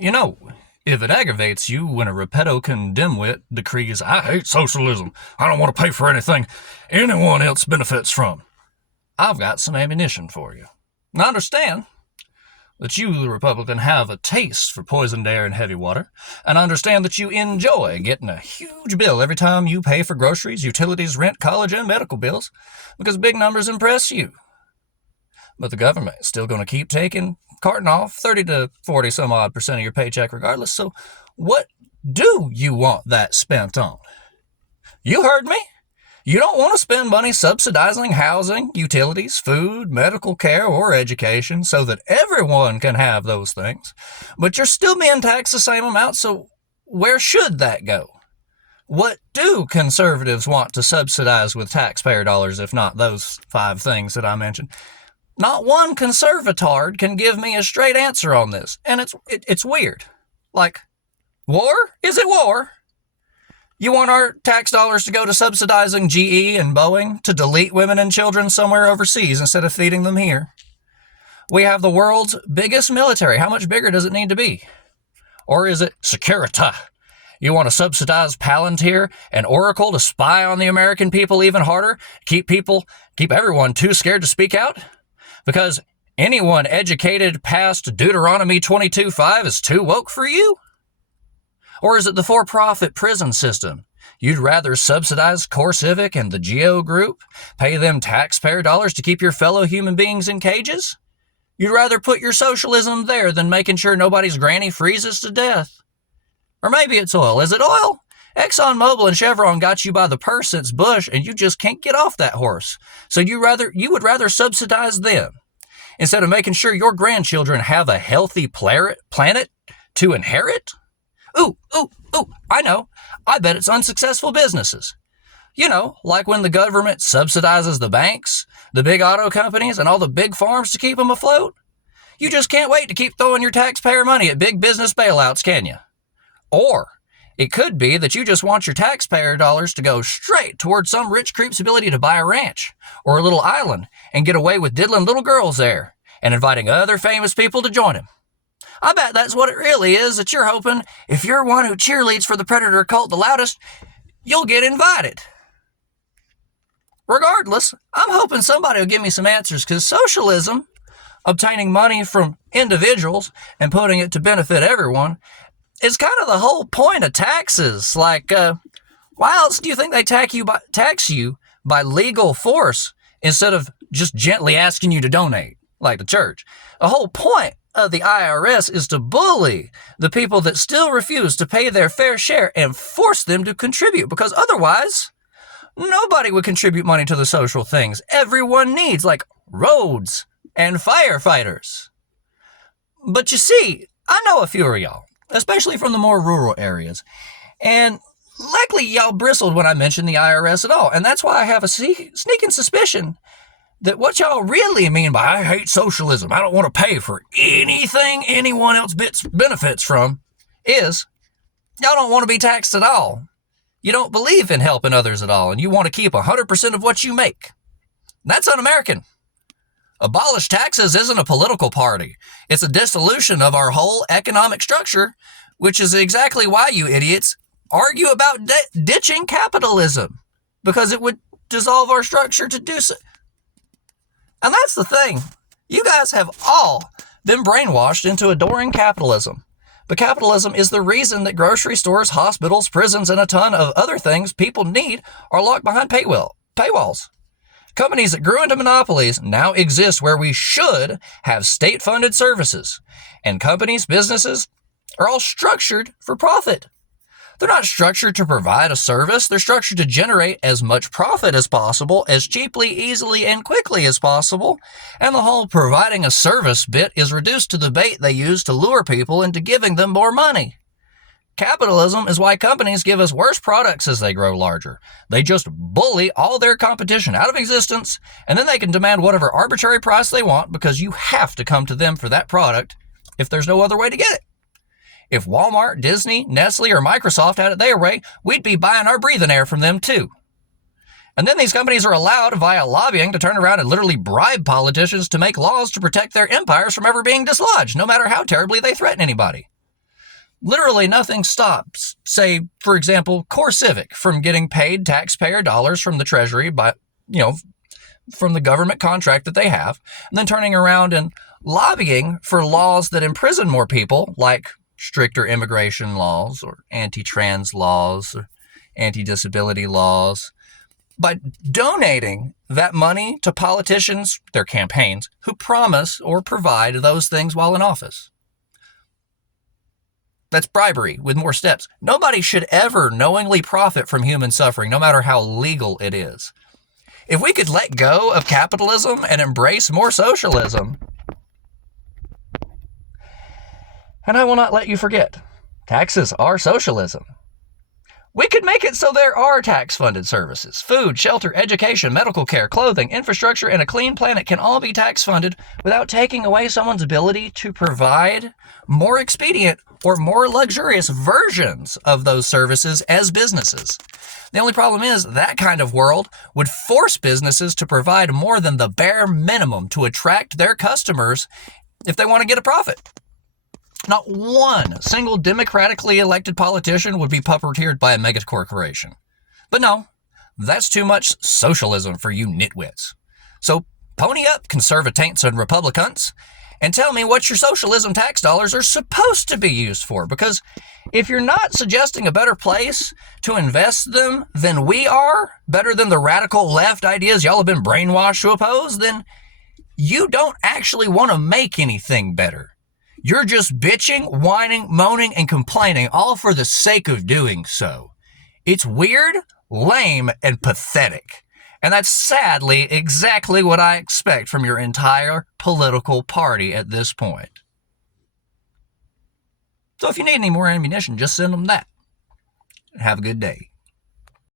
You know, if it aggravates you when a Republican dimwit decrees, I hate socialism, I don't want to pay for anything anyone else benefits from, I've got some ammunition for you. I understand that you, the Republican, have a taste for poisoned air and heavy water, and I understand that you enjoy getting a huge bill every time you pay for groceries, utilities, rent, college, and medical bills, because big numbers impress you. But the government is still going to keep carting off 30 to 40 some odd percent of your paycheck regardless, so what do you want that spent on? You heard me. You don't want to spend money subsidizing housing, utilities, food, medical care, or education so that everyone can have those things, but you're still being taxed the same amount, so where should that go? What do conservatives want to subsidize with taxpayer dollars if not those 5 things that I mentioned? Not one conservatard can give me a straight answer on this, and it's weird. Like, war? Is it war? You want our tax dollars to go to subsidizing GE and Boeing to delete women and children somewhere overseas instead of feeding them here? We have the world's biggest military. How much bigger does it need to be? Or is it Securita? You want to subsidize Palantir and Oracle to spy on the American people even harder? Keep everyone too scared to speak out? Because anyone educated past Deuteronomy 22:5 is too woke for you? Or is it the for-profit prison system? You'd rather subsidize CoreCivic and the Geo Group, pay them taxpayer dollars to keep your fellow human beings in cages? You'd rather put your socialism there than making sure nobody's granny freezes to death. Or maybe it's oil. Is it oil? ExxonMobil and Chevron got you by the purse since Bush, and you just can't get off that horse. So you would rather subsidize them instead of making sure your grandchildren have a healthy planet to inherit? Ooh, I know. I bet it's unsuccessful businesses. You know, like when the government subsidizes the banks, the big auto companies, and all the big farms to keep them afloat. You just can't wait to keep throwing your taxpayer money at big business bailouts, can you? Or it could be that you just want your taxpayer dollars to go straight towards some rich creep's ability to buy a ranch or a little island and get away with diddling little girls there and inviting other famous people to join him. I bet that's what it really is, that you're hoping if you're one who cheerleads for the predator cult the loudest, you'll get invited. Regardless, I'm hoping somebody will give me some answers, because socialism, obtaining money from individuals and putting it to benefit everyone, is kind of the whole point of taxes. Like, why else do you think they tax you by legal force instead of just gently asking you to donate, like the church? The whole point of the IRS is to bully the people that still refuse to pay their fair share and force them to contribute, because otherwise nobody would contribute money to the social things everyone needs, like roads and firefighters. But you see, I know a few of y'all, especially from the more rural areas, and likely y'all bristled when I mentioned the IRS at all, and that's why I have a sneaking suspicion that what y'all really mean by I hate socialism, I don't want to pay for anything anyone else benefits from, is y'all don't want to be taxed at all. You don't believe in helping others at all, and you want to keep 100% of what you make. That's un-American. Abolish taxes isn't a political party. It's a dissolution of our whole economic structure, which is exactly why you idiots argue about ditching capitalism, because it would dissolve our structure to do so. And that's the thing. You guys have all been brainwashed into adoring capitalism. But capitalism is the reason that grocery stores, hospitals, prisons, and a ton of other things people need are locked behind paywalls. Companies that grew into monopolies now exist where we should have state-funded services. And companies, businesses, are all structured for profit. They're not structured to provide a service. They're structured to generate as much profit as possible, as cheaply, easily, and quickly as possible. And the whole providing a service bit is reduced to the bait they use to lure people into giving them more money. Capitalism is why companies give us worse products as they grow larger. They just bully all their competition out of existence, and then they can demand whatever arbitrary price they want because you have to come to them for that product if there's no other way to get it. If Walmart, Disney, Nestle, or Microsoft had it their way, we'd be buying our breathing air from them too. And then these companies are allowed via lobbying to turn around and literally bribe politicians to make laws to protect their empires from ever being dislodged, no matter how terribly they threaten anybody. Literally nothing stops, say, for example, CoreCivic from getting paid taxpayer dollars from the Treasury by, from the government contract that they have, and then turning around and lobbying for laws that imprison more people, like stricter immigration laws or anti-trans laws or anti-disability laws, by donating that money to politicians, their campaigns, who promise or provide those things while in office. That's bribery with more steps. Nobody should ever knowingly profit from human suffering, no matter how legal it is. If we could let go of capitalism and embrace more socialism, and I will not let you forget, taxes are socialism. We could make it so there are tax-funded services. Food, shelter, education, medical care, clothing, infrastructure, and a clean planet can all be tax-funded without taking away someone's ability to provide more expedient or more luxurious versions of those services as businesses. The only problem is that kind of world would force businesses to provide more than the bare minimum to attract their customers if they want to get a profit. Not one single democratically elected politician would be puppeteered by a mega corporation. But no, that's too much socialism for you nitwits. So pony up, conservataints and republicans, and tell me what your socialism tax dollars are supposed to be used for. Because if you're not suggesting a better place to invest them than we are, better than the radical left ideas y'all have been brainwashed to oppose, then you don't actually want to make anything better. You're just bitching, whining, moaning, and complaining, all for the sake of doing so. It's weird, lame, and pathetic. And that's sadly exactly what I expect from your entire political party at this point. So if you need any more ammunition, just send them that. Have a good day.